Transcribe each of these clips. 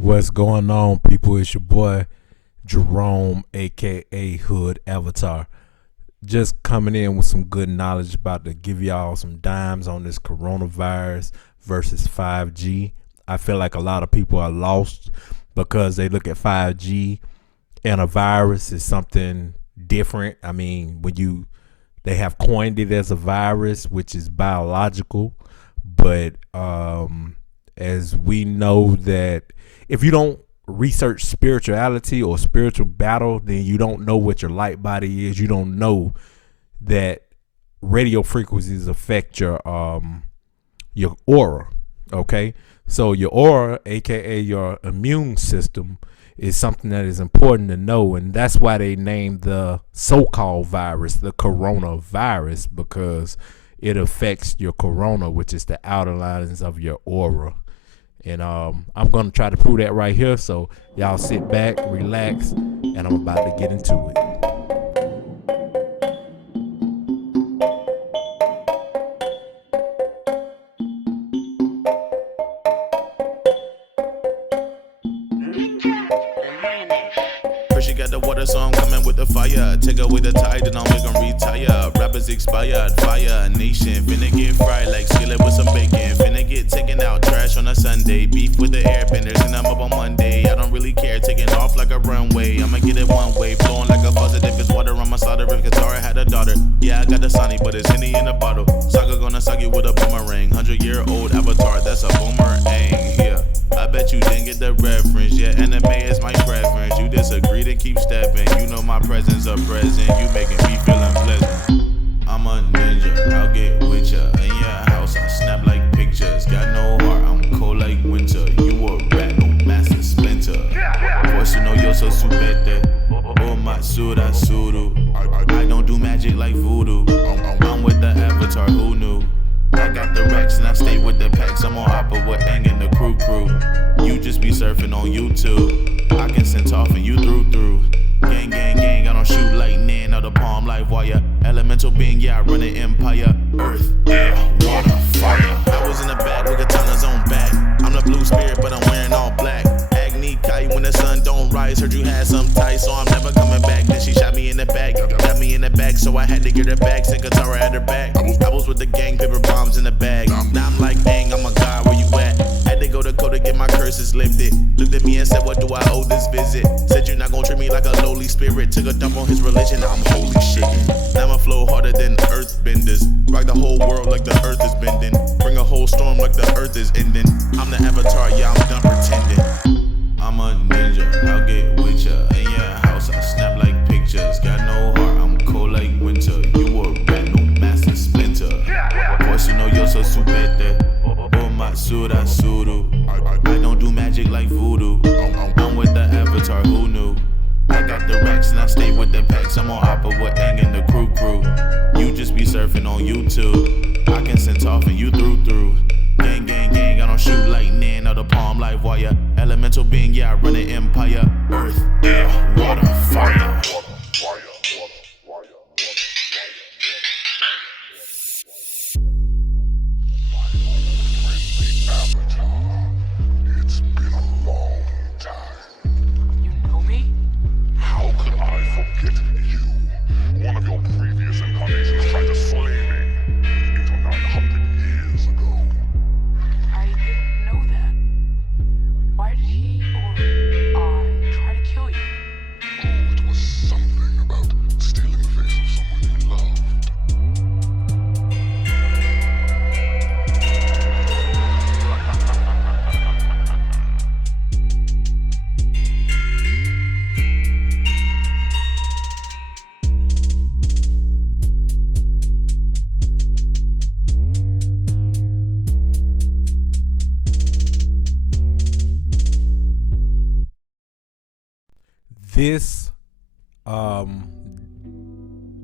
What's going on, people? It's your boy Jerome, aka Hood Avatar. Just coming in with some good knowledge, about to give y'all some dimes on this coronavirus versus 5G. I feel like a lot of people are lost because they look at 5G and a virus is something different. I mean, they have coined it as a virus, which is biological, but as we know that if you don't research spirituality or spiritual battle, then you don't know what your light body is. You don't know that radio frequencies affect your aura. Okay, so your aura, aka your immune system, is something that is important to know, and that's why they named the so-called virus the coronavirus, because it affects your corona, which is the outer linings of your aura. And I'm gonna try to prove that right here. So y'all sit back, relax, and I'm about to get into it. First you got the water, so I'm coming with the fire. Take away the tide and I'll make them retire. Rappers expired, fire, nation. Finna get fried like skillet with some bacon. Finna get taken out, trash on a Sunday. Beef with the airbenders and I'm up on Monday. I don't really care, taking off like a runway. I'ma get it one way, flowing like a faucet. If it's water, I'ma slaughter. If Katara had a daughter, yeah, I got the Sonny, but it's Henny in a bottle. Saga gonna suck you with a boomerang. 100-year-old avatar, that's a boomerang, yeah. I bet you didn't get the reference. Yeah, anime is my preference. You disagree, then keep stepping. You know my presence a present. You making me feeling pleasant. I'm a ninja, I'll get with ya. In your house, I snap like pictures. Got no heart, I'm cold like winter. You a rat, no master splinter. Voice, you know you're so supete. Oh, my sura suru. I don't do magic like voodoo. I'm with the avatar, who knew? I got the racks and I stay with the packs. I'm on Opera with Ang and the crew. You just be surfing on YouTube. I can send off and you through. Gang, I don't shoot lightning out of palm live wire. Elemental being, yeah, I run an empire. Earth, air, water, fire. I was in the back with katanas on back. I'm the blue spirit, but I'm wearing all black. Agni Kai when the sun don't rise. Heard you had some ties, so I'm never coming back. Then she shot me in the back, got me in the back, so I had to get her back. Sent Katara at her back. I was with the gang, paper bombs in the bag. Now I'm like, dang, I'm a god, where you at? Had to go to court to get my curses lifted. Looked at me and said, what do I owe this visit? Said you're not gonna treat me like a lowly spirit. Took a dump on his religion, I'm holy shit. Now I'ma flow harder than earthbenders. Rock the whole world like the earth is bending. Bring a whole storm like the earth is ending. I'm the avatar, yeah, I'm done pretending. I'm a ninja, I'll get with ya. In your house, I snap like pictures. Got no heart, I'm cold like winter. You a rat, no master splinter. Voice, you know you're so supete. Oh, my sura suru. I don't do magic like voodoo. I'm with the avatar, who knew? I got the racks and I stay with the packs. I'm on Opera with Ang and the crew. You just be surfing on YouTube. I can send off and you through. Gang, I don't shoot lightning out of palm live wire. Elemental being, yeah, I run an empire. Earth, air, water, fire. It's been a long time. You know me? How could I forget you? One of your previous incarnations tried to slay me 900 years ago. I didn't know that. Why did he or I try to kill you? Oh, it was something about stealing the face of someone you loved. This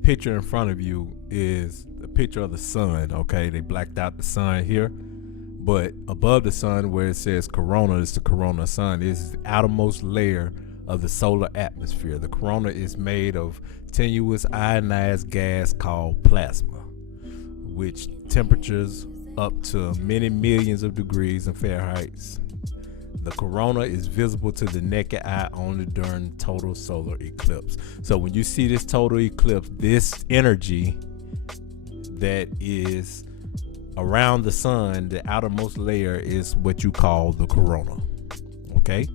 picture in front of you is a picture of the sun. Okay, they blacked out the sun here, but above the sun where it says corona is the corona sun. This is the outermost layer of the solar atmosphere. The corona is made of tenuous ionized gas called plasma, which temperatures up to many millions of degrees in Fahrenheit. The corona is visible to the naked eye only during total solar eclipse. So when you see this total eclipse, this energy that is around the sun, the outermost layer, is what you call the corona. Okay.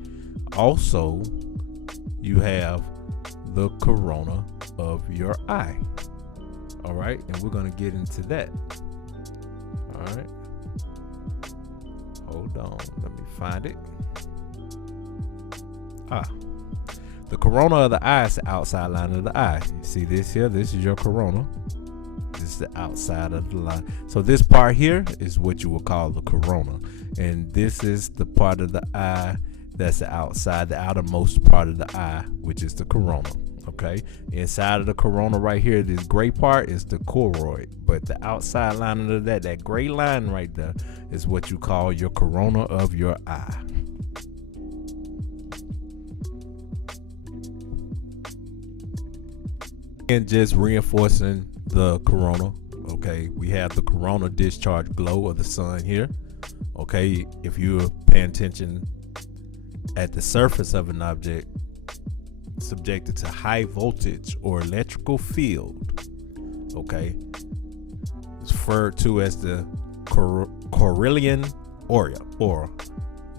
Also, you have the corona of your eye. All right, and we're gonna get into that. All right, hold on, let me find it. The corona of the eye is the outside line of the eye. You see this here? This is your corona. This is the outside of the line. So this part here is what you will call the corona, and this is the part of the eye that's the outside, the outermost part of the eye, which is the corona. Okay, inside of the corona right here, this gray part is the choroid, but the outside line of that gray line right there is what you call your corona of your eye. And just reinforcing the corona, okay, we have the corona discharge glow of the sun here. Okay, if you're paying attention at the surface of an object subjected to high voltage or electrical field, okay, it's referred to as the Karelian aura,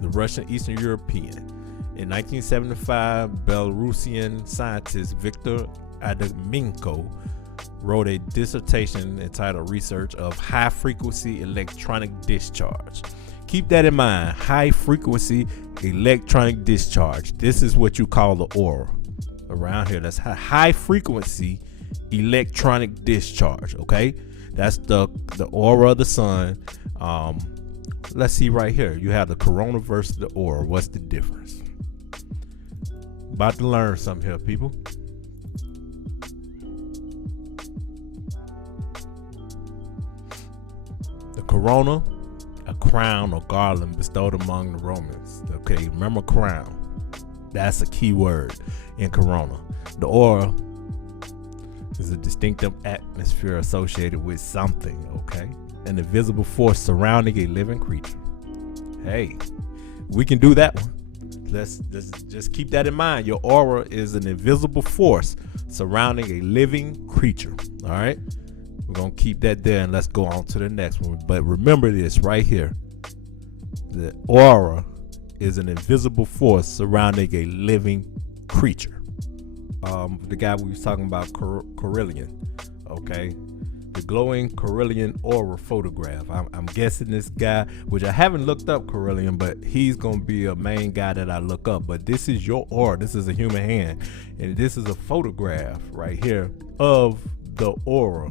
the Russian Eastern European. In 1975, Belarusian scientist Viktor Adamenko wrote a dissertation entitled Research of High Frequency Electronic Discharge. Keep that in mind, high frequency electronic discharge. This is what you call the aura around here. That's high frequency electronic discharge. Okay, that's the aura of the sun. Let's see right here. You have the corona versus the aura. What's the difference? About to learn something here, people. The corona, a crown or garland bestowed among the Romans. Okay, remember crown. That's a key word in corona. The aura is a distinctive atmosphere associated with something, okay? An invisible force surrounding a living creature. Hey, we can do that one. Let's just keep that in mind. Your aura is an invisible force surrounding a living creature. All right, we're gonna keep that there, and let's go on to the next one. But remember this right here: the aura is an invisible force surrounding a living creature. The guy we was talking about, Karelian, okay? The glowing Karelian aura photograph. I'm guessing this guy, which I haven't looked up Karelian, but he's gonna be a main guy that I look up. But this is your aura. This is a human hand, and this is a photograph right here of the aura,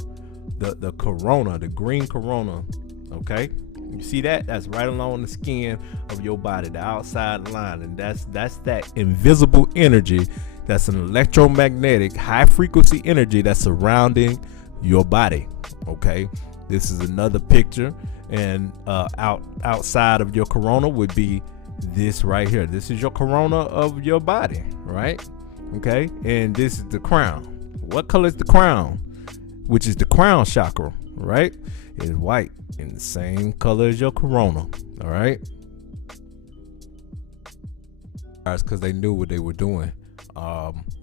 the corona, the green corona. Okay, you see that? That's right along the skin of your body, the outside line, and that's that invisible energy. That's an electromagnetic, high frequency energy that's surrounding your body. Okay, this is another picture, and outside of your corona would be this right here. This is your corona of your body, right? Okay, and this is the crown. What color is the crown? Which is the crown chakra, right? It's white and the same color as your corona. All right, because they knew what they were doing.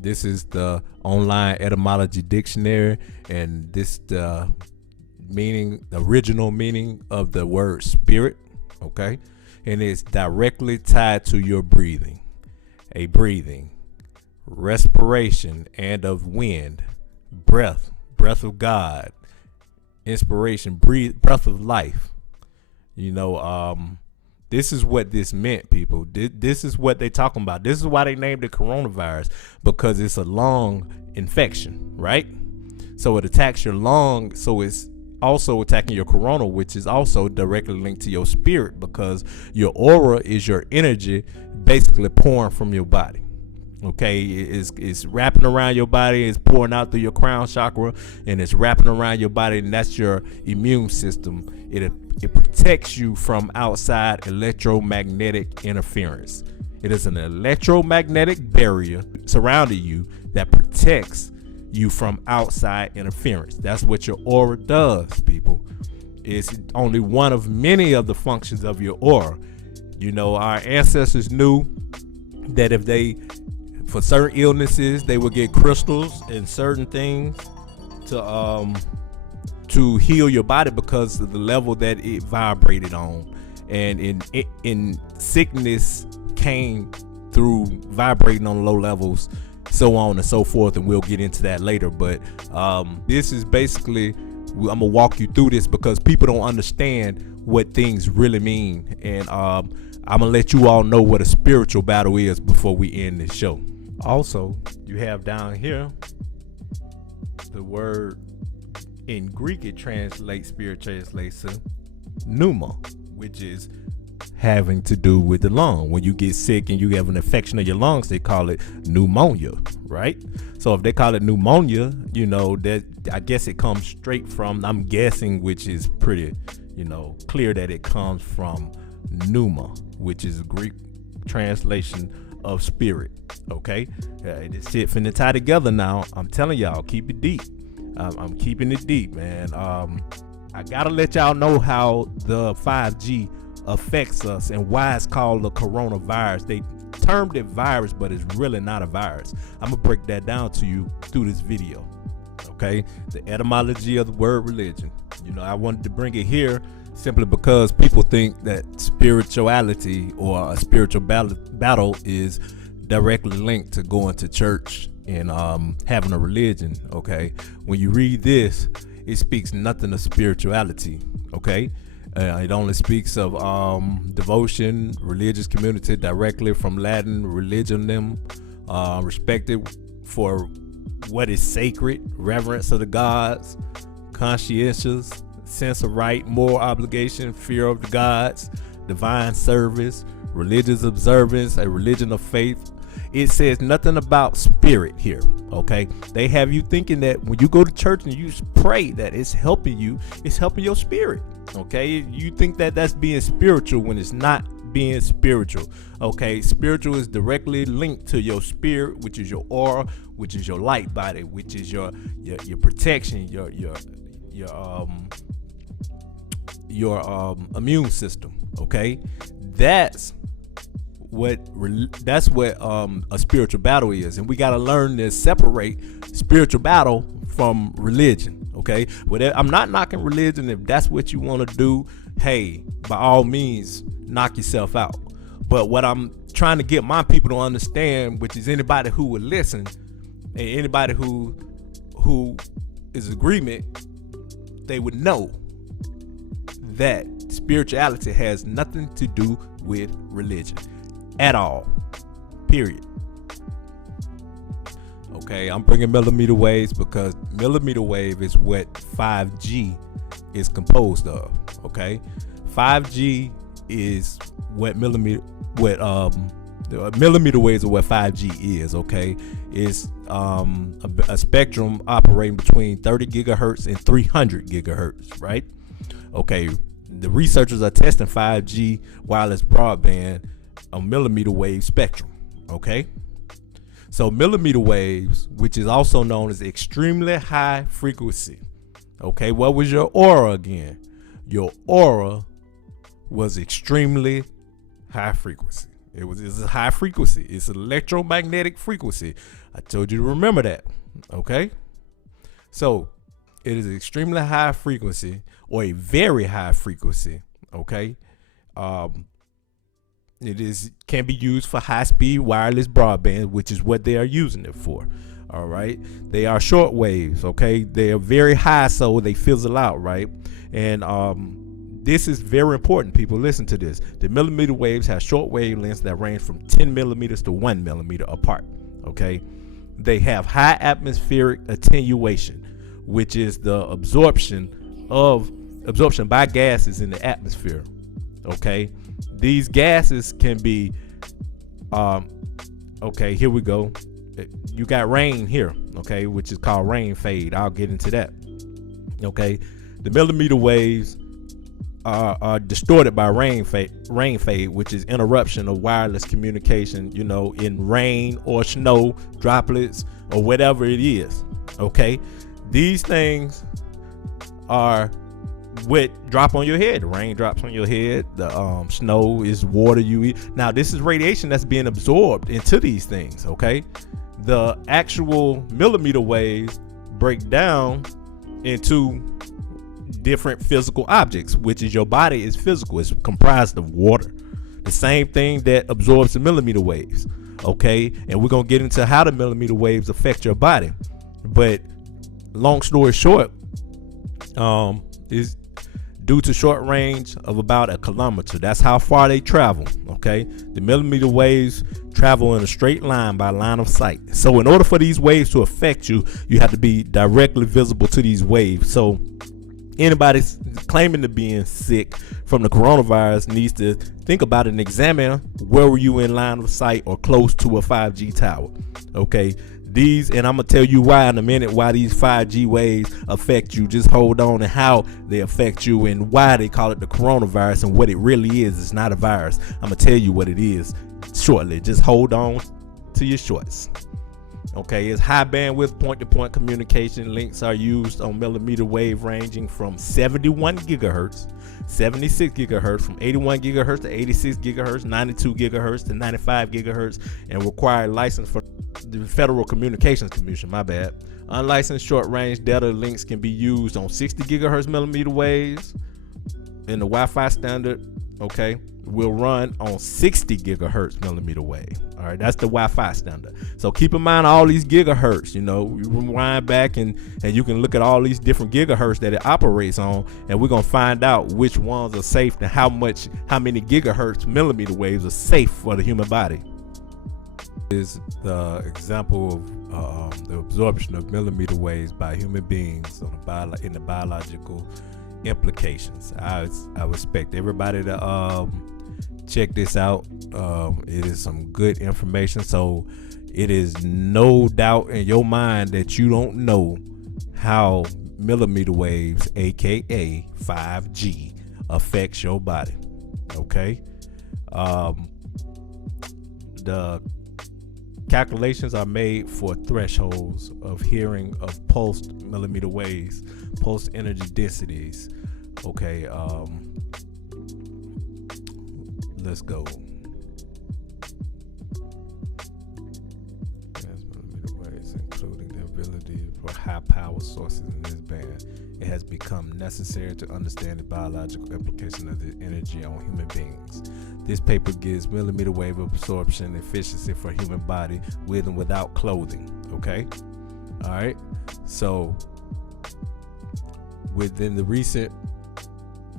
This is the online etymology dictionary, and this the meaning, the original meaning of the word spirit. Okay, and it's directly tied to your breathing, a breathing, respiration, and of wind, breath of God, inspiration, breath of life. You know, this is what this meant, people. This is what they talking about. This is why they named it coronavirus, because it's a lung infection, right? So it attacks your lung, so it's also attacking your corona, which is also directly linked to your spirit, because your aura is your energy basically pouring from your body. Okay, it's wrapping around your body, it's pouring out through your crown chakra, and it's wrapping around your body, and that's your immune system. It protects you from outside electromagnetic interference. It is an electromagnetic barrier surrounding you that protects you from outside interference. That's what your aura does, people. It's only one of many of the functions of your aura. You know, our ancestors knew that if they, for certain illnesses, they would get crystals and certain things to heal your body because of the level that it vibrated on. And in sickness came through vibrating on low levels, so on and so forth, and we'll get into that later. But this is basically, I'm gonna walk you through this because people don't understand what things really mean, and I'm gonna let you all know what a spiritual battle is before we end this show. Also, you have down here the word, in Greek it translates, spirit translates to pneuma, which is having to do with the lung. When you get sick and you have an infection of your lungs, they call it pneumonia, right? So if they call it pneumonia, you know, that I guess it comes straight from, I'm guessing, which is pretty, you know, clear that it comes from pneuma, which is a Greek translation of spirit. Okay, this shit finna tie together now. I'm telling y'all, keep it deep. I'm keeping it deep, man. I gotta let y'all know how the 5G affects us and why it's called the coronavirus. They termed it virus, but it's really not a virus. I'm gonna break that down to you through this video. Okay, the etymology of the word religion. You know, I wanted to bring it here simply because people think that spirituality or a spiritual battle is directly linked to going to church and having a religion. Okay, when you read this, it speaks nothing of spirituality. Okay, it only speaks of devotion, religious community, directly from Latin religionem, respected for what is sacred, reverence of the gods, conscientious, sense of right, moral obligation, fear of the gods, divine service, religious observance, a religion of faith. It says nothing about spirit here. Okay, they have you thinking that when you go to church and you pray that it's helping you, it's helping your spirit. Okay, you think that that's being spiritual when it's not being spiritual. Okay, spiritual is directly linked to your spirit, which is your aura, which is your light body, which is your protection, your immune system. Okay, that's what a spiritual battle is, and we got to learn to separate spiritual battle from religion. Okay, but I'm not knocking religion. If that's what you want to do, hey, by all means, knock yourself out. But what I'm trying to get my people to understand, which is anybody who would listen and anybody who is agreement, they would know that spirituality has nothing to do with religion at all, period. Okay, I'm bringing millimeter waves because millimeter wave is what 5G is composed of. Okay, 5G is what millimeter waves are what 5G is. Okay, it's a spectrum operating between 30 gigahertz and 300 gigahertz, right? Okay, the researchers are testing 5G wireless broadband on millimeter wave spectrum. Okay, so millimeter waves, which is also known as extremely high frequency. Okay, what was your aura again? Your aura was extremely high frequency. It's a high frequency. It's an electromagnetic frequency. I told you to remember that. Okay, so it is extremely high frequency or a very high frequency. Okay, it can be used for high-speed wireless broadband, which is what they are using it for. All right, they are short waves. Okay, they are very high, so they fizzle out, right? And this is very important. People, listen to this. The millimeter waves have short wavelengths that range from 10 millimeters to 1 millimeter apart. Okay, they have high atmospheric attenuation, which is the absorption by gases in the atmosphere. Okay, these gases can be okay, here we go. You got rain here, okay, which is called rain fade. I'll get into that. Okay, the millimeter waves are distorted by rain fade, which is interruption of wireless communication, you know, in rain or snow droplets or whatever it is. Okay, these things are wet drop on your head. The rain drops on your head. The snow is water you eat. Now this is radiation that's being absorbed into these things. Okay, the actual millimeter waves break down into different physical objects, which is your body is physical. It's comprised of water, the same thing that absorbs the millimeter waves. Okay, and we're gonna get into how the millimeter waves affect your body. But long story short, is due to short range of about a kilometer. That's how far they travel. Okay, the millimeter waves travel in a straight line by line of sight. So in order for these waves to affect you, you have to be directly visible to these waves. So anybody claiming to being sick from the coronavirus needs to think about it and examine where were you in line of sight or close to a 5G tower. Okay, these, and I'm gonna tell you why in a minute, why these 5G waves affect you. Just hold on, and how they affect you and why they call it the coronavirus and what it really is. It's not a virus. I'm gonna tell you what it is shortly. Just hold on to your shorts. Okay, it's high bandwidth point-to-point communication. Links are used on millimeter wave ranging from 71 gigahertz, 76 gigahertz, from 81 gigahertz to 86 gigahertz, 92 gigahertz to 95 gigahertz, and require license from the Federal Communications Commission. My bad. Unlicensed short-range data links can be used on 60 gigahertz millimeter waves, and the Wi-Fi standard, okay, will run on 60 gigahertz millimeter wave. All right, that's the Wi-Fi standard. So keep in mind all these gigahertz. You know, you rewind back and you can look at all these different gigahertz that it operates on, and we're gonna find out which ones are safe and how many gigahertz millimeter waves are safe for the human body. Is the example of the absorption of millimeter waves by human beings on in the biological implications. I expect everybody to check this out. It is some good information, so it is no doubt in your mind that you don't know how millimeter waves, aka 5G, affects your body. Okay, the calculations are made for thresholds of hearing of pulsed millimeter waves, pulsed energy densities. Okay, let's go. Millimeter waves, including the ability for high power sources in this band, it has become necessary to understand the biological implication of the energy on human beings. This paper gives millimeter wave absorption efficiency for human body with and without clothing. Okay, all right. So within the recent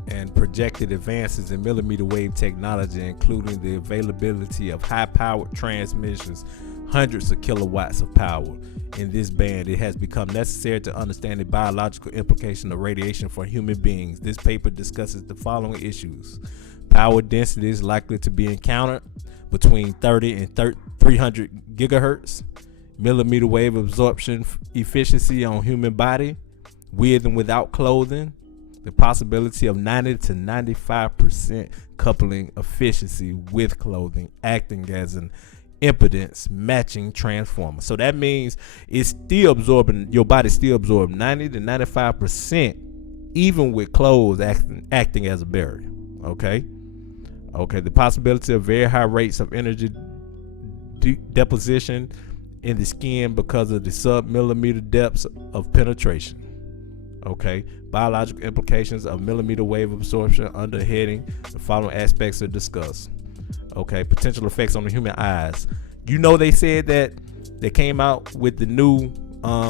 and projected advances in millimeter wave technology, including the availability of high-powered transmissions, hundreds of kilowatts of power in this band, it has become necessary to understand the biological implication of radiation for human beings. This paper discusses the following issues: power density is likely to be encountered between 30 and 300 gigahertz, millimeter wave absorption efficiency on human body with and without clothing, the possibility of 90 to 95% coupling efficiency with clothing, acting as an impedance matching transformer. So that means it's still absorbing, your body's still absorbing 90 to 95% even with clothes acting as a barrier. Okay, the possibility of very high rates of energy deposition in the skin because of the sub-millimeter depths of penetration. Okay, biological implications of millimeter wave absorption under heading the following aspects are discussed. Okay, potential effects on the human eyes. You know, they said that they came out with the new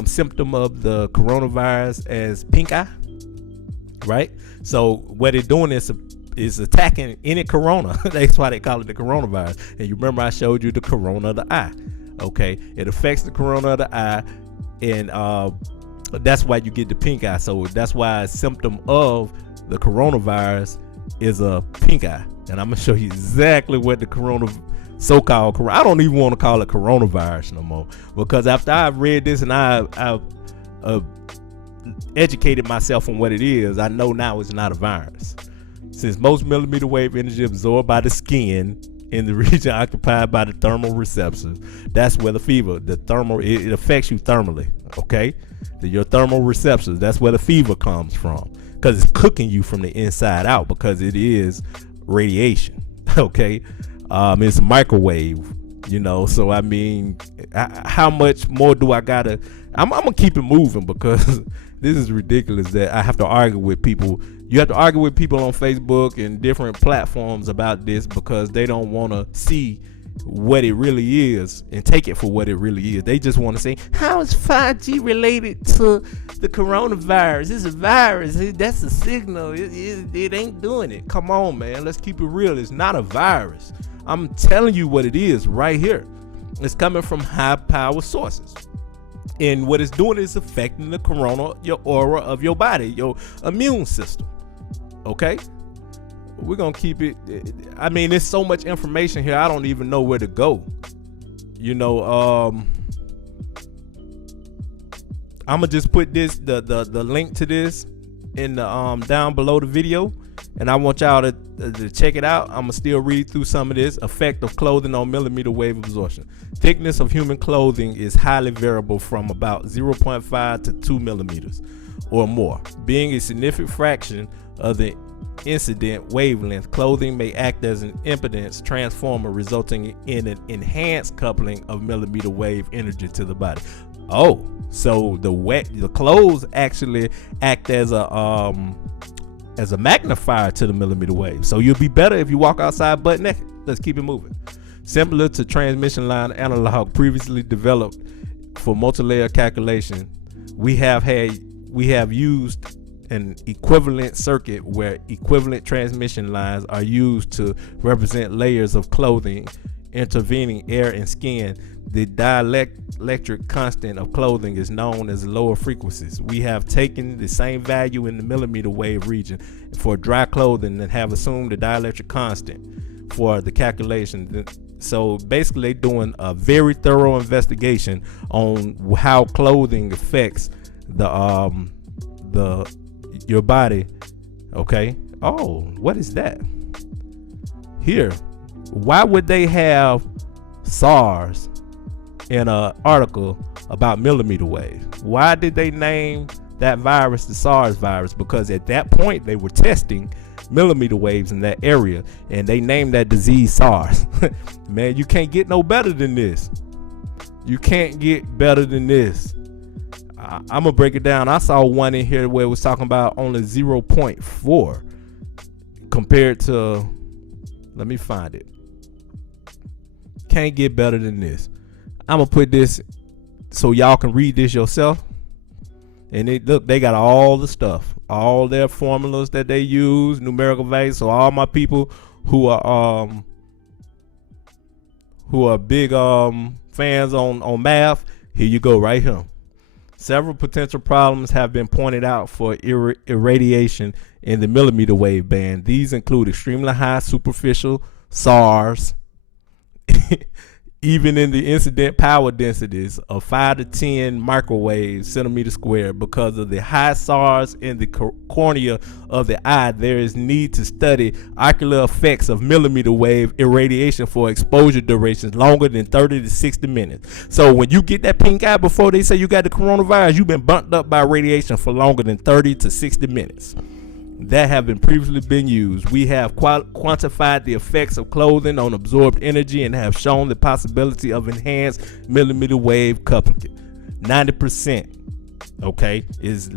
symptom of the coronavirus as pink eye, right? So what they're doing is attacking any corona. That's why they call it the coronavirus. And you remember I showed you the corona of the eye. Okay, it affects the corona of the eye, and that's why you get the pink eye. So that's why a symptom of the coronavirus is a pink eye. And I'm gonna show you exactly what the so-called corona. I don't even want to call it coronavirus no more, because after I've read this and I've educated myself on what it is, I know now it's not a virus. Since most millimeter wave energy absorbed by the skin in the region occupied by the thermal receptors, that's where it affects you thermally. Okay, your thermal receptors, that's where the fever comes from. because it's cooking you from the inside out, because it is radiation. Okay, it's microwave, so I mean, how much more do I gotta, I'm gonna keep it moving, because this is ridiculous that I have to argue with people. You have to argue with people on Facebook and different platforms about this, because they don't want to see what it really is and take it for what it really is. They just want to say, how is 5G related to the coronavirus? It's a virus. That's a signal. It ain't doing it. Come on, man. Let's keep it real. It's not a virus. I'm telling you what it is right here. It's coming from high power sources. And what it's doing is affecting your aura of your body, your immune system. Okay? We're going to keep it. I mean, there's so much information here, I don't even know where to go. I'm going to just put the link to this in the down below the video, and I want y'all to check it out. I'm going to still read through some of this. Effect of clothing on millimeter wave absorption. Thickness of human clothing is highly variable from about 0.5 to 2 millimeters or more. Being a significant fraction of the incident wavelength, clothing may act as an impedance transformer, resulting in an enhanced coupling of millimeter wave energy to the body. Oh, so the clothes actually act as a magnifier to the millimeter wave. So you'll be better if you walk outside butt naked. Let's keep it moving. Similar to transmission line analog previously developed for multi-layer calculation, we have used an equivalent circuit where equivalent transmission lines are used to represent layers of clothing intervening air and skin. The dielectric constant of clothing is known as lower frequencies. We have taken the same value in the millimeter wave region for dry clothing and have assumed the dielectric constant for the calculation. So basically, they're doing a very thorough investigation on how clothing affects your body. Okay. Oh, what is that here? Why would they have SARS in an article about millimeter wave? Why did they name that virus the SARS virus? Because at that point they were testing millimeter waves in that area, and they named that disease SARS. Man, you can't get no better than this. You can't get better than this. I'm gonna break it down. I saw one in here where it was talking about only 0.4 compared to, let me find it. Can't get better than this. I'm gonna put this so y'all can read this yourself. And they got all the stuff, all their formulas that they use, numerical values. So all my people who are big fans on math, here you go right here. Several potential problems have been pointed out for irradiation in the millimeter wave band. These include extremely high superficial SARS, even in the incident power densities of 5 to 10 microwaves centimeter squared. Because of the high SARS in the cornea of the eye, there is need to study ocular effects of millimeter wave irradiation for exposure durations longer than 30 to 60 minutes. So when you get that pink eye before they say you got the coronavirus, you've been burnt up by radiation for longer than 30 to 60 minutes. That have been previously been used. We have quantified the effects of clothing on absorbed energy and have shown the possibility of enhanced millimeter wave coupling. 90%, okay, is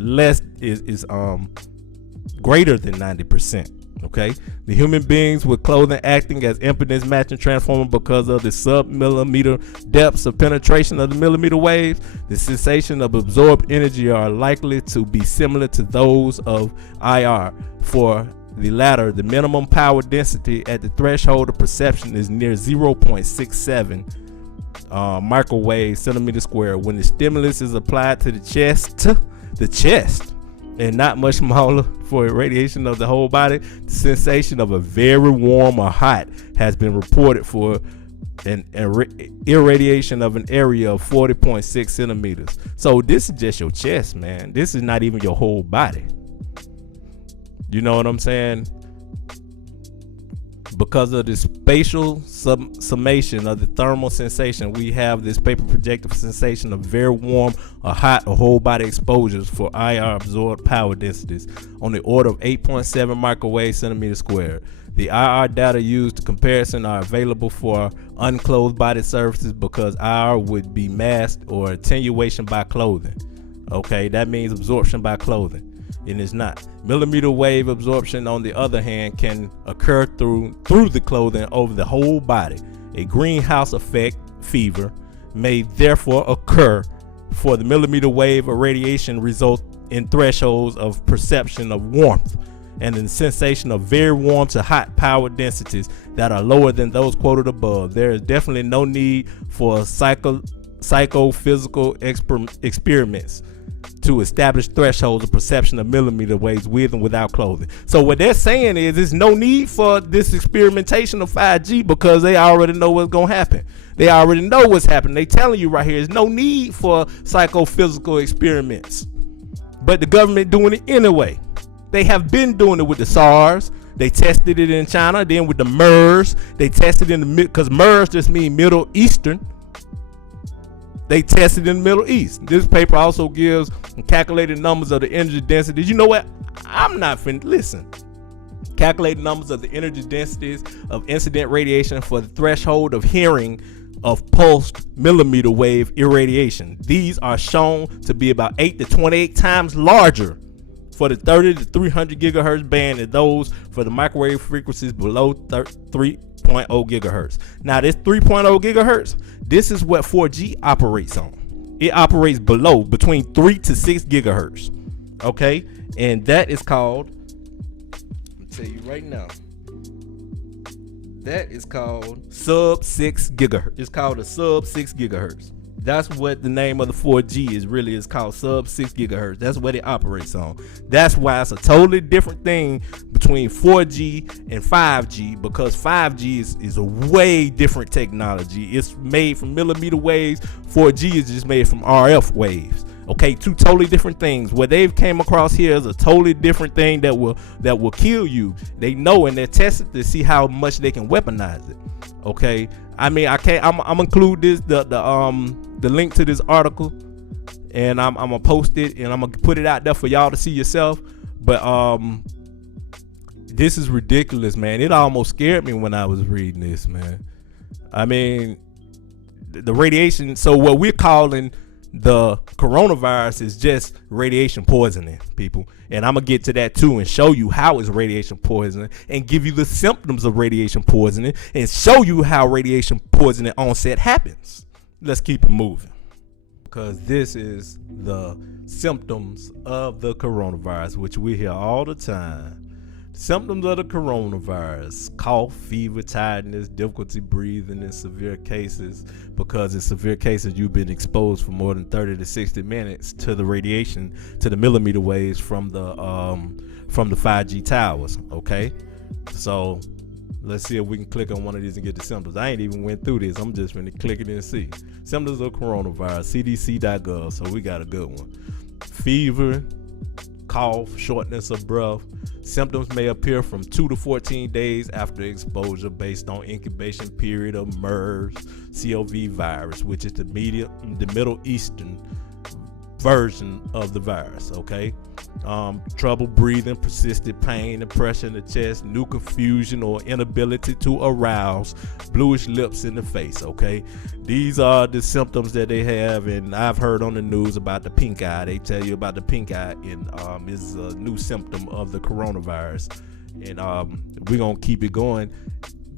greater than 90%. Okay, the human beings with clothing acting as impedance matching transformer because of the sub-millimeter depths of penetration of the millimeter waves, the sensation of absorbed energy are likely to be similar to those of IR. For the latter, the minimum power density at the threshold of perception is near 0.67 microwave centimeter square. When the stimulus is applied to the chest, and not much smaller for irradiation of the whole body, the sensation of a very warm or hot has been reported for an irradiation of an area of 40.6 centimeters. So this is just your chest, man. This is not even your whole body. You know what I'm saying? Because of the spatial summation of the thermal sensation, we have this paper projected sensation of very warm or hot or whole body exposures for IR absorbed power densities on the order of 8.7 microwave centimeter squared. The IR data used to comparison are available for unclothed body surfaces because IR would be masked or attenuation by clothing. Okay, that means absorption by clothing, and it's not. Millimeter wave absorption, on the other hand, can occur through the clothing over the whole body. A greenhouse effect fever may therefore occur for the millimeter wave irradiation result in thresholds of perception of warmth and the sensation of very warm to hot power densities that are lower than those quoted above. There is definitely no need for psychophysical experiments to establish thresholds of perception of millimeter waves with and without clothing. So what they're saying is there's no need for this experimentation of 5G because they already know what's going to happen. They already know what's happening. They telling you right here, there's no need for psychophysical experiments. But the government doing it anyway. They have been doing it with the SARS. They tested it in China. Then with the MERS, they tested in the because MERS just means Middle Eastern. They tested in the Middle East. This paper also gives calculated numbers of the energy densities. You know what? I'm not finna listen. Calculated numbers of the energy densities of incident radiation for the threshold of hearing of pulsed millimeter wave irradiation. These are shown to be about 8 to 28 times larger for the 30 to 300 gigahertz band and those for the microwave frequencies below 3.0 gigahertz. Now this 3.0 gigahertz, this is what 4G operates on. It operates between 3 to 6 gigahertz. Okay, and that is called, I'll tell you right now, that is called sub 6 gigahertz. It's called a sub 6 gigahertz. That's what the name of the 4G is really. It's called sub 6 gigahertz. That's what it operates on. That's why it's a totally different thing between 4G and 5G, because 5G is a way different technology. It's made from millimeter waves. 4G is just made from RF waves. Okay, two totally different things. What they've came across here is a totally different thing that will kill you. They know, and they're tested to see how much they can weaponize it. Okay, I mean, I'm include this the link to this article, and I'm gonna post it, and I'm gonna put it out there for y'all to see yourself. But this is ridiculous, man. It almost scared me when I was reading this, man. I mean, the radiation. So what we're calling the coronavirus is just radiation poisoning, people. And I'm gonna get to that too and show you how it's radiation poisoning and give you the symptoms of radiation poisoning and show you how radiation poisoning onset happens. Let's keep it moving, because this is the symptoms of the coronavirus, which we hear all the time. Symptoms of the coronavirus: cough, fever, tiredness, difficulty breathing in severe cases. Because in severe cases, you've been exposed for more than 30 to 60 minutes to the radiation, to the millimeter waves from the 5G towers. Okay, so let's see if we can click on one of these and get the symptoms. I ain't even went through this. I'm just going to click it and see. Symptoms of coronavirus, cdc.gov. So we got a good one. Fever, cough, shortness of breath. Symptoms may appear from 2 to 14 days after exposure based on incubation period of MERS CoV virus, which is the Middle Eastern version of the virus. Okay, trouble breathing, persistent pain and pressure in the chest, new confusion or inability to arouse, bluish lips in the face. Okay, these are the symptoms that they have, and I've heard on the news about the pink eye. They tell you about the pink eye, and is a new symptom of the coronavirus. And we're gonna keep it going.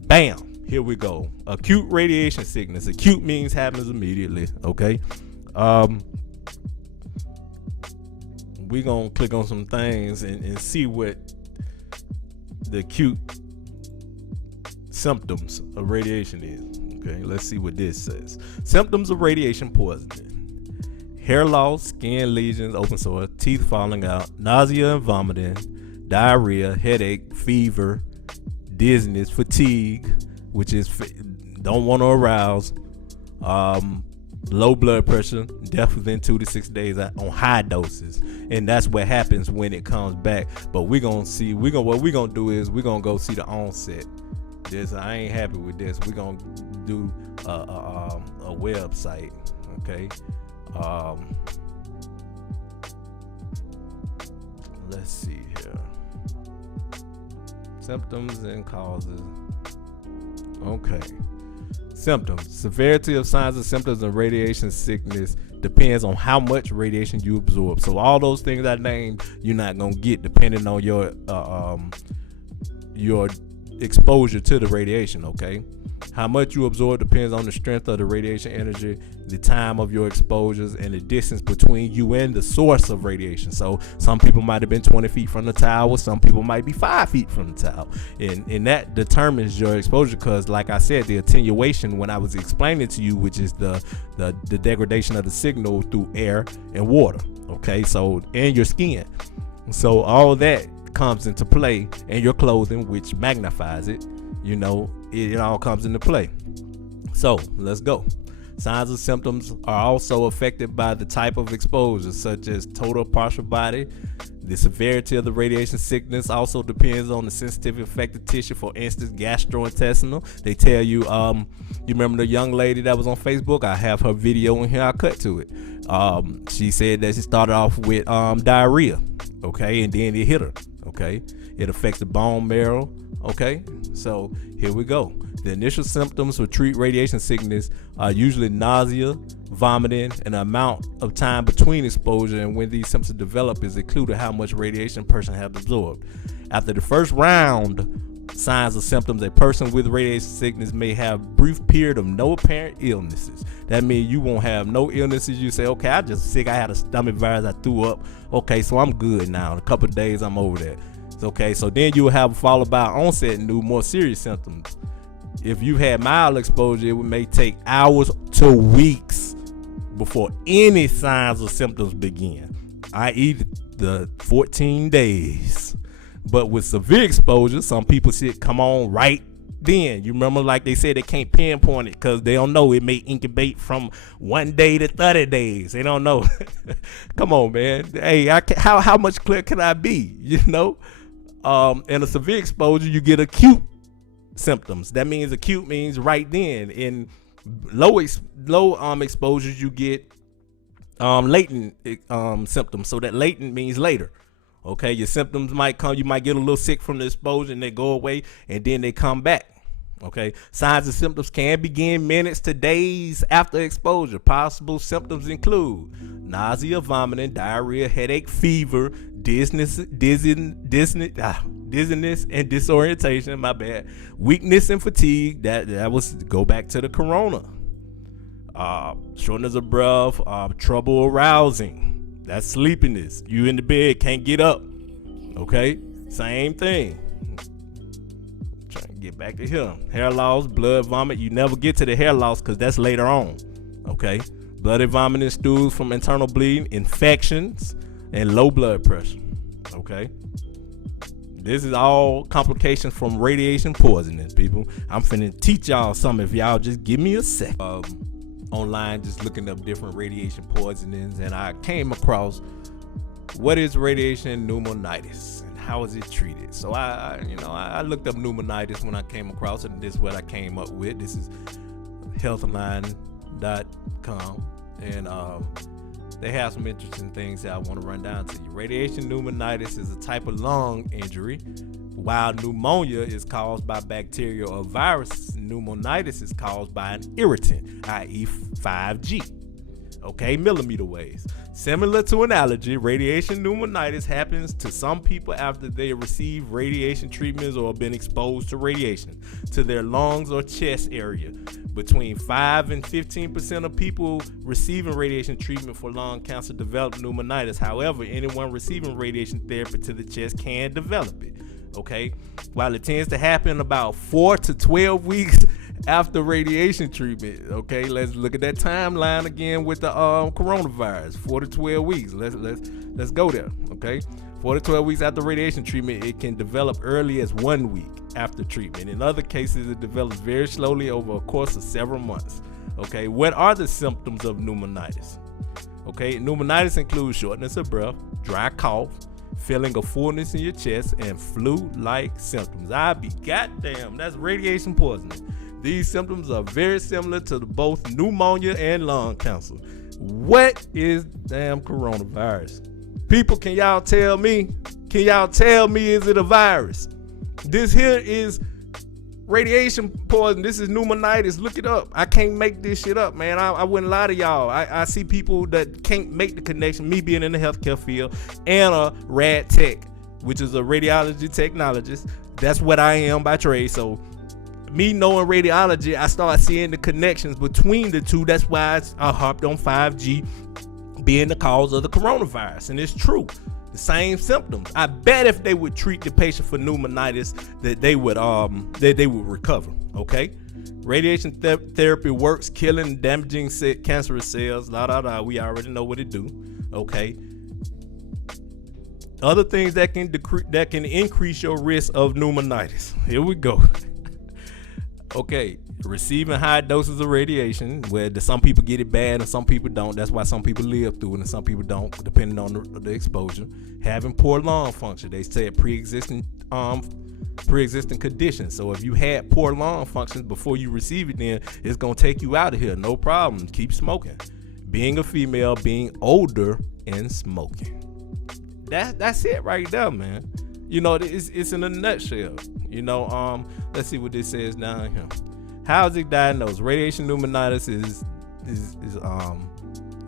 Bam, here we go. Acute radiation sickness. Acute means happens immediately. Okay, we're gonna click on some things and see what the acute symptoms of radiation is. Okay, let's see what this says. Symptoms of radiation poisoning: hair loss, skin lesions, open sore, teeth falling out, nausea and vomiting, diarrhea, headache, fever, dizziness, fatigue, which is don't want to arouse, low blood pressure, death within 2 to 6 days on high doses. And that's what happens when it comes back. But what we're gonna do is we're gonna go see the onset This I ain't happy with this. We're gonna do a website. Okay. Let's see here. Symptoms and causes. Okay. Symptoms. Severity of signs and symptoms of radiation sickness depends on how much radiation you absorb. So all those things I named, you're not gonna get depending on your exposure to the radiation. Okay. How much you absorb depends on the strength of the radiation energy, the time of your exposures, and the distance between you and the source of radiation. So some people might have been 20 feet from the tower, some people might be 5 feet from the tower, and that determines your exposure. Because like I said, the attenuation, when I was explaining to you, which is the degradation of the signal through air and water, okay, so, and your skin, so all that comes into play, and your clothing, which magnifies it. You know, it all comes into play. So let's go. Signs and symptoms are also affected by the type of exposure, such as total partial body. The severity of the radiation sickness also depends on the sensitive affected tissue. For instance, gastrointestinal. They tell you, you remember the young lady that was on Facebook? I have her video in here. I'll cut to it. She said that she started off with diarrhea, okay, and then it hit her, okay. It affects the bone marrow, okay. So here we go. The initial symptoms for treat radiation sickness are usually nausea, vomiting, and the amount of time between exposure and when these symptoms develop is included how much radiation a person has absorbed. After the first round signs or symptoms, a person with radiation sickness may have a brief period of no apparent illnesses. That means you won't have no illnesses. You say, okay, I just sick, I had a stomach virus, I threw up, okay, so I'm good now. In a couple of days I'm over that. Okay, so then you will have followed by onset new, more serious symptoms. If you had mild exposure, it may take hours to weeks before any signs or symptoms begin, i.e. the 14 days. But with severe exposure, some people see it come on right then. You remember, like they said, they can't pinpoint it because they don't know. It may incubate from 1 day to 30 days. They don't know. Come on, man. Hey, how much clear can I be? You know? In a severe exposure, you get acute symptoms. That means acute means right then. In low exposures, you get latent symptoms. So that latent means later. Okay, your symptoms might come. You might get a little sick from the exposure, and they go away, and then they come back. Okay, signs and symptoms can begin minutes to days after exposure. Possible symptoms include nausea, vomiting, diarrhea, headache, fever, dizziness, and disorientation. My bad. Weakness and fatigue. That was go back to the corona. Shortness of breath. Trouble arousing. That's sleepiness. You in the bed, can't get up. Okay, same thing. Get back to here. Hair loss, blood vomit. You never get to the hair loss because that's later on. Okay. Bloody vomiting, stools from internal bleeding, infections, and low blood pressure. Okay. This is all complications from radiation poisoning, people. I'm finna teach y'all something if y'all just give me a sec. Online, just looking up different radiation poisonings, and I came across what is radiation pneumonitis. How is it treated? So I looked up pneumonitis when I came across it, and this is what I came up with. This is healthline.com, and they have some interesting things that I want to run down to you. Radiation pneumonitis is a type of lung injury, while pneumonia is caused by bacteria or virus. Pneumonitis is caused by an irritant, i.e. 5G. Okay, millimeter waves. Similar to an allergy, radiation pneumonitis happens to some people after they receive radiation treatments or have been exposed to radiation to their lungs or chest area. Between 5 and 15% of people receiving radiation treatment for lung cancer develop pneumonitis. However, anyone receiving radiation therapy to the chest can develop it. Okay, while it tends to happen about 4 to 12 weeks after radiation treatment. Okay, let's look at that timeline again with the coronavirus. 4 to 12 weeks. Let's go there. Okay, 4 to 12 weeks after radiation treatment, it can develop early as 1 week after treatment. In other cases, it develops very slowly over a course of several months. Okay, what are the symptoms of pneumonitis? Okay, pneumonitis includes shortness of breath, dry cough, feeling a fullness in your chest, and flu-like symptoms. I be goddamn, that's radiation poisoning. These symptoms are very similar to both pneumonia and lung cancer. What is damn coronavirus? People, can y'all tell me? Can y'all tell me, is it a virus? This here is radiation poison. This is pneumonitis. Look it up. I can't make this shit up, man. I wouldn't lie to y'all. I see people that can't make the connection, me being in the healthcare field and a rad tech, which is a radiology technologist. That's what I am by trade. So me knowing radiology, I start seeing the connections between the two. That's why I hopped on 5G being the cause of the coronavirus. And it's true. The same symptoms. I bet if they would treat the patient for pneumonitis, that they would recover. Okay, radiation therapy works, killing and damaging cancerous cells. We already know what it do. Okay. Other things that can increase your risk of pneumonitis. Here we go. Okay, receiving high doses of radiation, where some people get it bad and some people don't. That's why some people live through it and some people don't, depending on the exposure. Having poor lung function. They said pre-existing conditions. So if you had poor lung functions before you receive it, then it's gonna take you out of here. No problem. Keep smoking. Being a female, being older, and smoking. That's it right there, man. You know, it's in a nutshell. You know, let's see what this says down here. How is it diagnosed? Radiation pneumonitis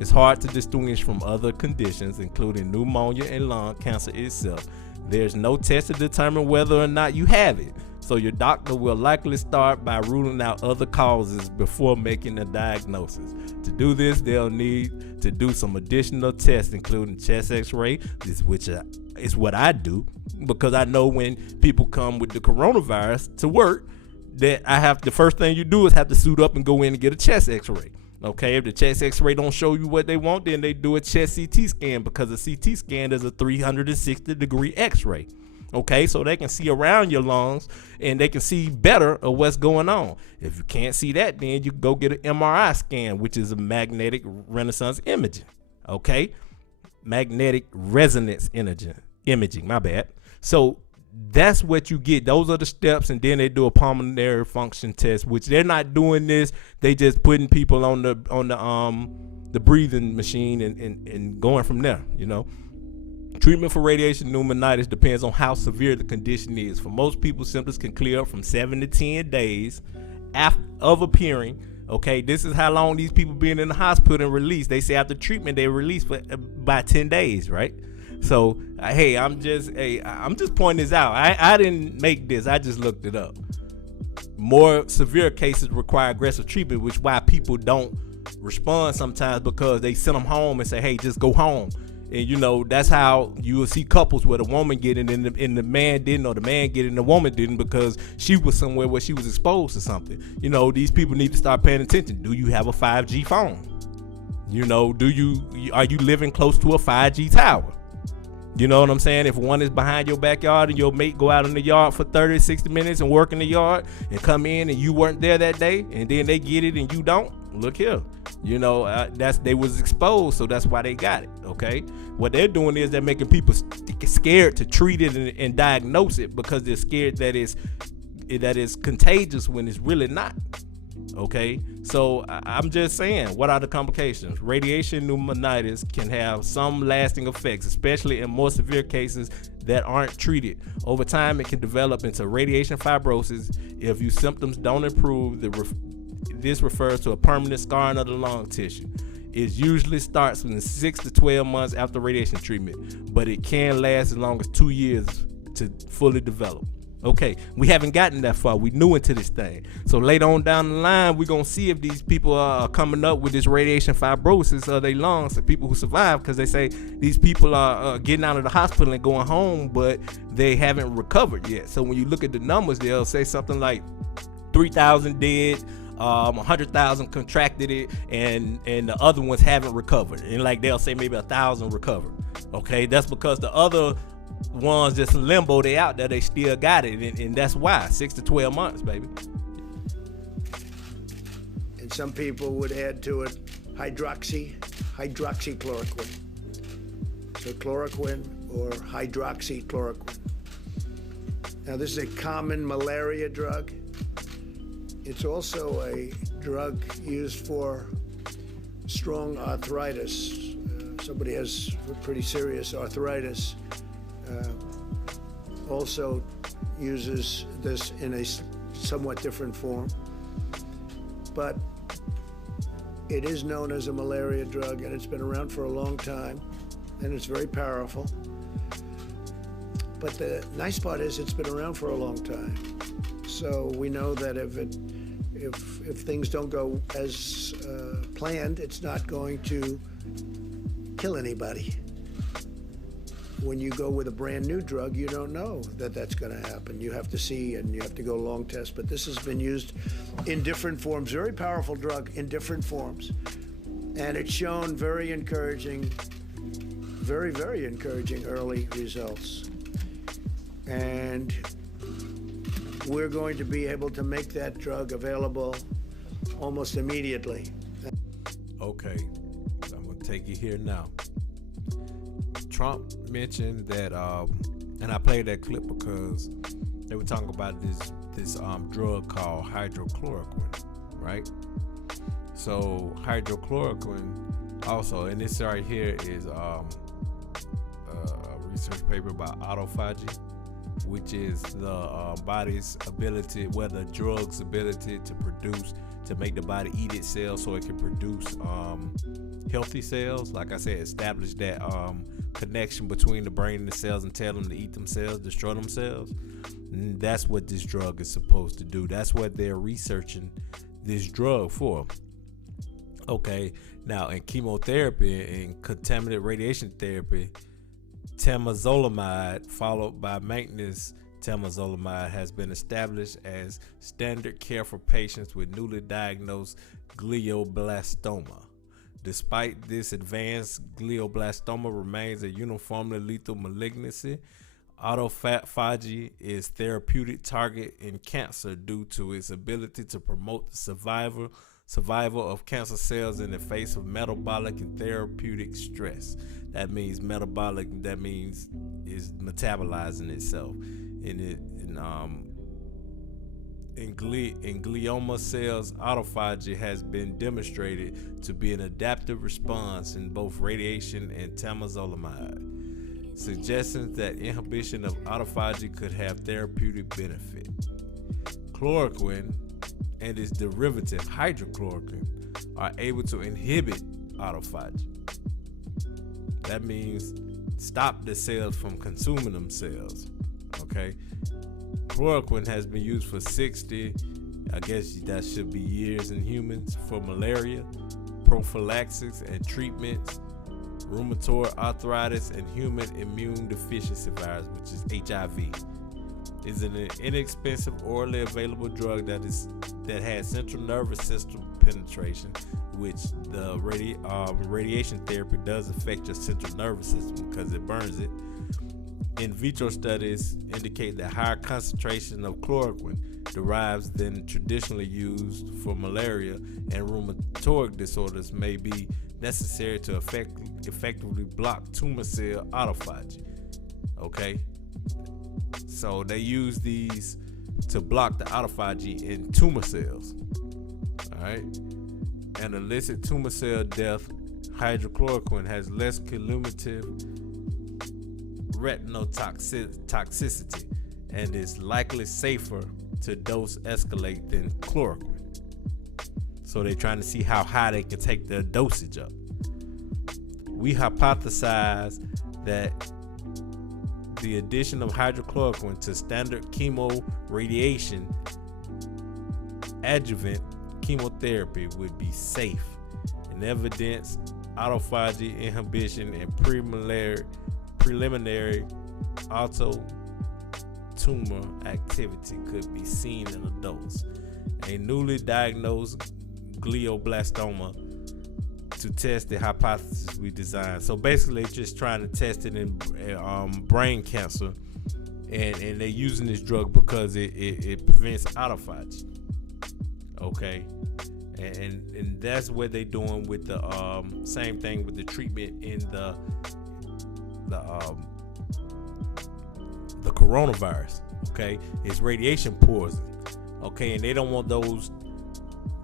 is hard to distinguish from other conditions, including pneumonia and lung cancer itself. There's no test to determine whether or not you have it, so your doctor will likely start by ruling out other causes before making a diagnosis. To do this, they'll need to do some additional tests, including chest x-ray, which is what I do, because I know when people come with the coronavirus to work, that the first thing you do is have to suit up and go in and get a chest x-ray. Okay, if the chest x-ray don't show you what they want, then they do a chest CT scan, because a CT scan is a 360-degree x-ray. Okay, so they can see around your lungs and they can see better of what's going on. If you can't see that, then you go get an MRI scan, which is a magnetic resonance imaging. Okay, magnetic resonance imaging, my bad. So that's what you get. Those are the steps, and then they do a pulmonary function test, which they're not doing this. They just putting people on the breathing machine and going from there, you know. Treatment for radiation pneumonitis depends on how severe the condition is. For most people, symptoms can clear up from 7 to 10 days of appearing. Okay, this is how long these people being in the hospital and released. They say after treatment they released for by 10 days, right? So hey, I'm just pointing this out. I didn't make this. I just looked it up. More severe cases require aggressive treatment, which why people don't respond sometimes, because they send them home and say, hey, just go home. And you know, that's how you will see couples where the woman get it and the man didn't, or the man get it and the woman didn't, because she was somewhere where she was exposed to something. You know, these people need to start paying attention. Do you have a 5G phone? You know, are you living close to a 5G tower? You know what I'm saying? If one is behind your backyard and your mate go out in the yard for 30, 60 minutes and work in the yard and come in and you weren't there that day, and then they get it and you don't, look here. You know, they was exposed, so that's why they got it. Okay, what they're doing is they're making people scared to treat it and diagnose it, because they're scared that it's contagious when it's really not. Okay, so I'm just saying, what are the complications? Radiation pneumonitis can have some lasting effects, especially in more severe cases that aren't treated. Over time, it can develop into radiation fibrosis. If your symptoms don't improve, this refers to a permanent scarring of the lung tissue. It usually starts within 6 to 12 months after radiation treatment, but it can last as long as 2 years to fully develop. Okay, we haven't gotten that far. We new into this thing. So later on down the line, we're going to see if these people are coming up with this radiation fibrosis of their lungs, the people who survive, because they say these people are getting out of the hospital and going home, but they haven't recovered yet. So when you look at the numbers, they'll say something like 3,000 dead, 100,000 contracted it, and the other ones haven't recovered. And like they'll say maybe 1,000 recovered. Okay, that's because the other ones just in limbo, they out there, they still got it, and that's why 6 to 12 months, baby. And some people would add to it hydroxychloroquine. So chloroquine or hydroxychloroquine. Now, this is a common malaria drug. It's also a drug used for strong arthritis. Somebody has pretty serious arthritis. Also uses this in a somewhat different form. But it is known as a malaria drug, and it's been around for a long time, and it's very powerful. But the nice part is it's been around for a long time. So we know that if things don't go as planned, it's not going to kill anybody. When you go with a brand new drug, you don't know that that's going to happen. You have to see, and you have to go long test. But this has been used in different forms, very powerful drug in different forms. And it's shown very encouraging, very, very encouraging early results. And we're going to be able to make that drug available almost immediately. Okay, I'm going to take you here now. Trump mentioned that, and I played that clip because they were talking about this drug called hydrochloroquine, right? So hydrochloroquine also, and this right here is a research paper by autophagy, which is the body's ability, the drug's ability to make the body eat its cells so it can produce healthy cells. Like I said, establish that connection between the brain and the cells and tell them to eat themselves, destroy themselves. And that's what this drug is supposed to do. That's what they're researching this drug for. Okay, now in chemotherapy and contaminant radiation therapy, temozolomide followed by maintenance temozolomide has been established as standard care for patients with newly diagnosed glioblastoma. Despite this, advanced glioblastoma remains a uniformly lethal malignancy. Autophagy is therapeutic target in cancer due to its ability to promote the survival of cancer cells in the face of metabolic and therapeutic stress. That means metabolic, that means is metabolizing itself. In glioma cells, autophagy has been demonstrated to be an adaptive response in both radiation and temozolomide, suggesting that inhibition of autophagy could have therapeutic benefit. Chloroquine and its derivative hydrochloroquine are able to inhibit autophagy. That means stop the cells from consuming themselves. Okay, chloroquine has been used for 60, I guess that should be years in humans, for malaria, prophylaxis and treatments, rheumatoid arthritis, and human immune deficiency virus, which is HIV. Is an inexpensive, orally available drug that has central nervous system penetration, which the radiation therapy does affect your central nervous system because it burns it. In vitro studies indicate that higher concentration of chloroquine derives than traditionally used for malaria and rheumatoid disorders may be necessary to effectively block tumor cell autophagy. Okay, so they use these to block the autophagy in tumor cells. All right, and illicit tumor cell death, hydrochloroquine has less cumulative retinal toxicity and is likely safer to dose escalate than chloroquine. So they're trying to see how high they can take the dosage up. We hypothesize that the addition of hydrochloroquine to standard chemo radiation adjuvant chemotherapy would be safe, and evidence autophagy inhibition and preliminary auto-tumor activity could be seen in adults. A newly diagnosed glioblastoma to test the hypothesis we designed. So basically, just trying to test it in brain cancer, and they're using this drug because it prevents autophagy. Okay, and that's what they're doing with the same thing with the treatment in the the coronavirus. Okay, it's radiation poison. Okay, and they don't want those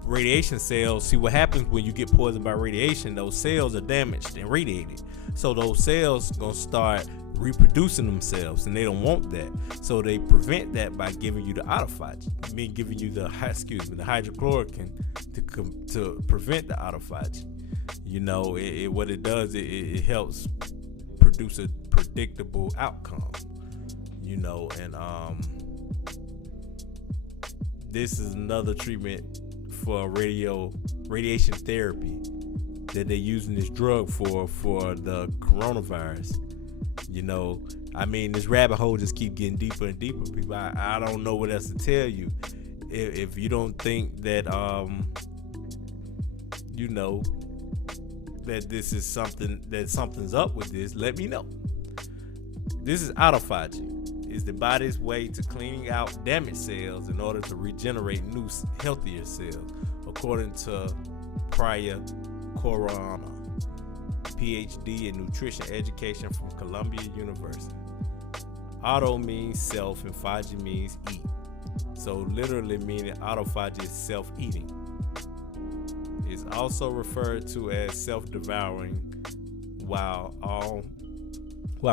radiation cells. See what happens when you get poisoned by radiation? Those cells are damaged and radiated, so those cells gonna start reproducing themselves, and they don't want that. So they prevent that by giving you the autophagy. I mean, giving you the hydrochloroquine to prevent the autophagy. You know, what it does, it helps produce a predictable outcome. You know, and this is another treatment for radiation therapy that they're using this drug for the coronavirus. You know, I mean, this rabbit hole just keep getting deeper and deeper, people. I don't know what else to tell you. If you don't think that you know, that this is something's up with this, let me know. This is autophagy. It's the body's way to cleaning out damaged cells in order to regenerate new, healthier cells, according to Priya Corona, PhD in nutrition education from Columbia University. Auto means self and phagy means eat. So literally meaning autophagy is self-eating. It's also referred to as self-devouring. While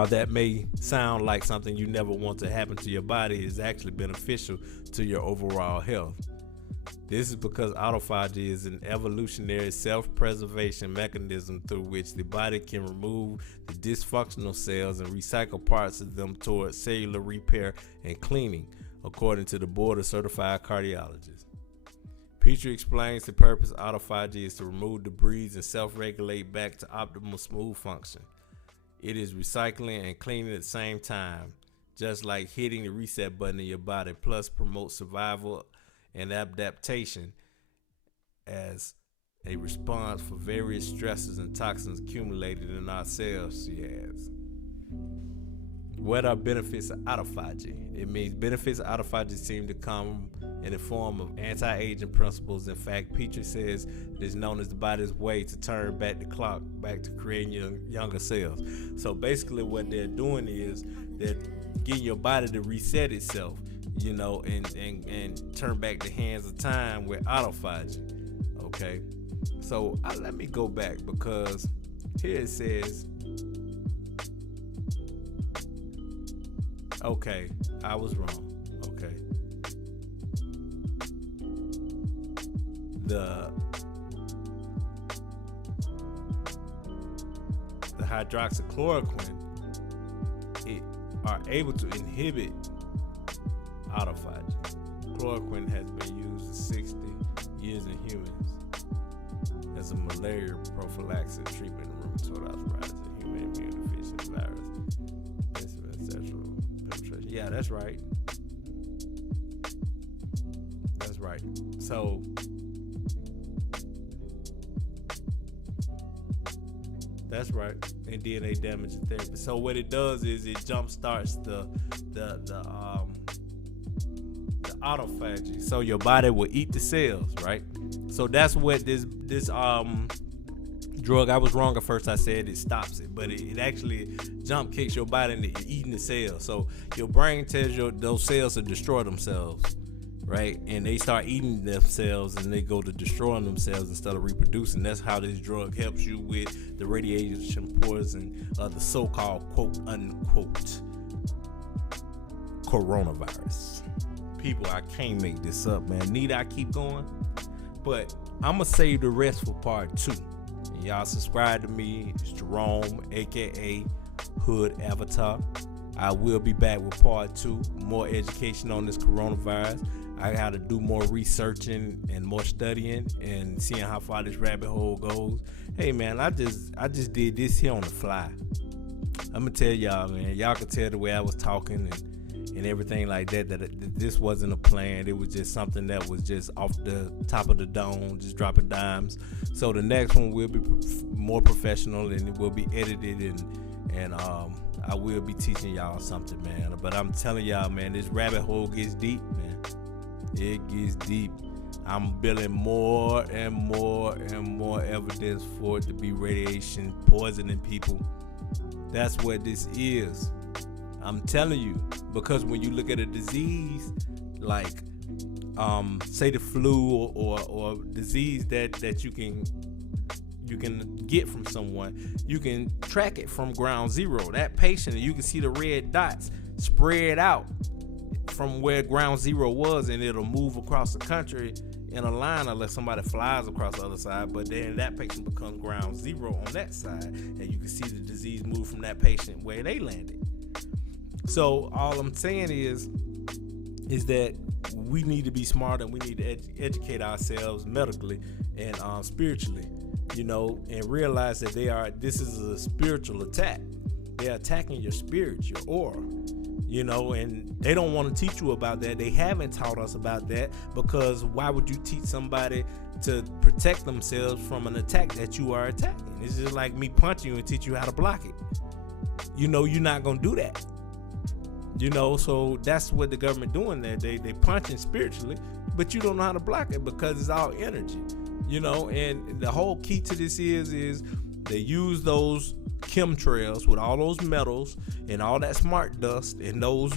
that may sound like something you never want to happen to your body, is actually beneficial to your overall health. This is because autophagy is an evolutionary self-preservation mechanism through which the body can remove the dysfunctional cells and recycle parts of them towards cellular repair and cleaning, according to the Board of Certified Cardiologists. Petrie explains the purpose of autophagy is to remove debris and self-regulate back to optimal smooth function. It is recycling and cleaning at the same time, just like hitting the reset button in your body, plus promotes survival and adaptation as a response for various stresses and toxins accumulated in our cells, she adds. What are benefits of autophagy? It means benefits of autophagy seem to come in the form of anti-aging principles. In fact, Petrie says it is known as the body's way to turn back the clock, back to creating younger cells. So basically what they're doing is they're getting your body to reset itself, you know, and turn back the hands of time with autophagy. Okay, so let me go back, because here it says, okay, I was wrong. Okay, the hydroxychloroquine, it are able to inhibit autophagy. Chloroquine has been used for 60 years in humans as a malaria prophylaxis treatment in rheumatoid arthritis and human immunodeficiency virus. Sexual penetration. Yeah, that's right. That's right. So that's right. And DNA damage therapy. So what it does is it jump starts the autophagy. So your body will eat the cells, right? So that's what this drug, I was wrong at first. I said it stops it, but it actually jump kicks your body into eating the cells. So your brain tells you those cells to destroy themselves, right? And they start eating themselves, and they go to destroying themselves instead of reproducing. That's how this drug helps you with the radiation poison of the so-called quote unquote coronavirus. People, I can't make this up, man. Need I keep going? But I'm gonna save the rest for part 2. And y'all subscribe to me. It's Jerome, aka Hood Avatar. I will be back with part 2, more education on this coronavirus. I got to do more researching and more studying and seeing how far this rabbit hole goes. Hey man, I just did this here on the fly. I'm gonna tell y'all, man. Y'all can tell the way I was talking and everything like that this wasn't a plan. It was just something that was just off the top of the dome, just dropping dimes. So the next one will be more professional, and it will be edited, and I will be teaching y'all something, man. But I'm telling y'all, man, this rabbit hole gets deep, man. It gets deep. I'm building more and more and more evidence for it to be radiation poisoning people. That's what this is. I'm telling you, because when you look at a disease like say the flu or disease that you can get from someone, you can track it from ground zero. That patient, you can see the red dots spread out from where ground zero was, and it'll move across the country in a line unless somebody flies across the other side. But then that patient becomes ground zero on that side, and you can see the disease move from that patient where they landed. So all I'm saying is that we need to be smart, and we need to educate ourselves medically and spiritually, and realize that this is a spiritual attack. They're attacking your spirit, your aura, and they don't want to teach you about that. They haven't taught us about that, because why would you teach somebody to protect themselves from an attack that you are attacking? It's just like me punching you and teach you how to block it. You're not going to do that. So that's what the government doing there. They punching spiritually, but you don't know how to block it because it's all energy, and the whole key to this is they use those chemtrails with all those metals and all that smart dust and those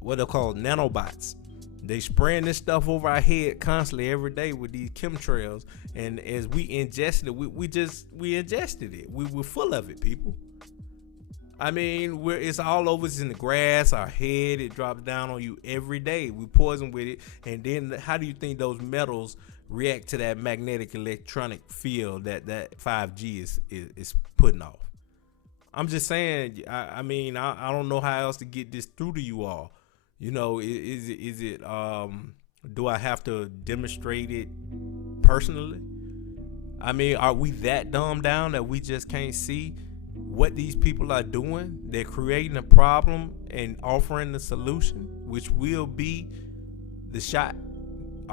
what they're called nanobots. They spraying this stuff over our head constantly every day with these chemtrails, and as we ingested it, we ingested it. We're full of it, people. I mean, it's all over. It's in the grass, our head. It drops down on you every day. We poison with it. And then how do you think those metals react to that magnetic electronic field that 5G is putting off? I'm just saying, I mean, I don't know how else to get this through to you all. Is it do I have to demonstrate it personally? I mean, are we that dumbed down that we just can't see what these people are doing? They're creating a problem and offering the solution, which will be the shot.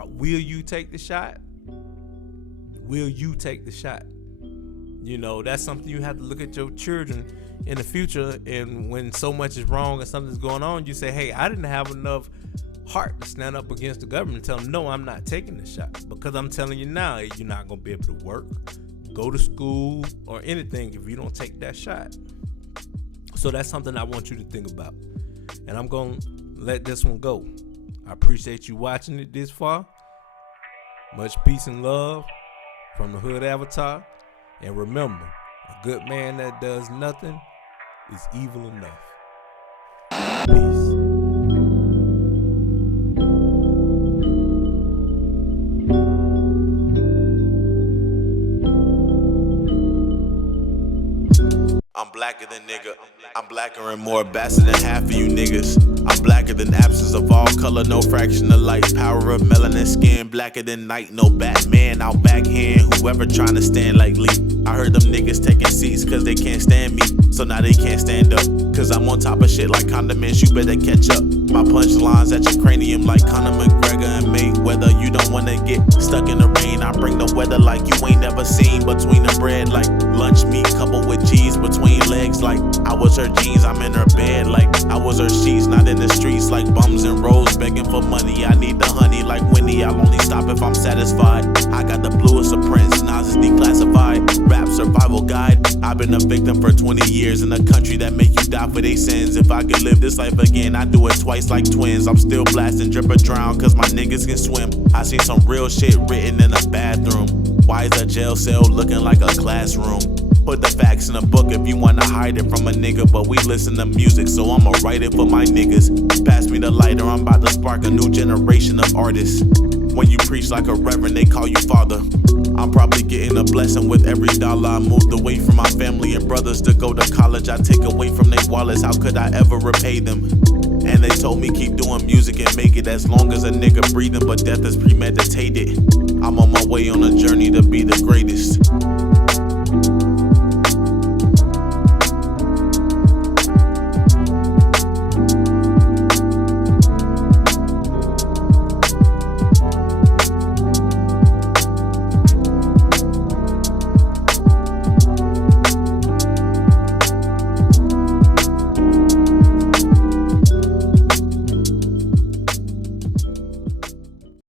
Will you take the shot? Will you take the shot? That's something you have to look at your children in the future. And when so much is wrong and something's going on, you say, hey, I didn't have enough heart to stand up against the government and tell them, no, I'm not taking the shot. Because I'm telling you now, you're not going to be able to work, go to school, or anything if you don't take that shot. So that's something I want you to think about. And I'm going to let this one go. I appreciate you watching it this far. Much peace and love from the Hood Avatar. And remember, a good man that does nothing is evil enough. Peace. I'm blacker than nigga. I'm blacker and more bastard than half of you niggas. I'm blacker than absence of all color, no fraction of light. Power of melanin skin, blacker than night. No Batman, I'll backhand whoever trying to stand like Lee. I heard them niggas taking seats cause they can't stand me, so now they can't stand up. Cause I'm on top of shit like condiments, you better catch up. My punchlines at your cranium like Conor McGregor and Mayweather. You don't wanna get stuck in the rain, I bring the weather like you ain't never seen. Between the bread like lunch meat coupled with cheese. Between legs like I was her jeans, I'm in her bed like I was her sheets. Not in the streets like bums and rolls begging for money. I need the honey like Winnie, I'll only stop if I'm satisfied. I got the bluest of prints, Nas is declassified. Rap survival guide, I've been a victim for 20 years in a country that make you die for they sins. If I could live this life again, I'd do it twice like twins. I'm still blasting, drip or drown cause my niggas can swim. I seen some real shit written in a bathroom. Why is a jail cell looking like a classroom? Put the facts in a book if you wanna hide it from a nigga, but we listen to music, so I'ma write it for my niggas. Pass me the lighter, I'm about to spark a new generation of artists. When you preach like a reverend, they call you father. I'm probably getting a blessing with every dollar. I moved away from my family and brothers to go to college. I take away from their wallets, how could I ever repay them? And they told me keep doing music and make it as long as a nigga breathing, but death is premeditated. I'm on my way on a journey to be the greatest.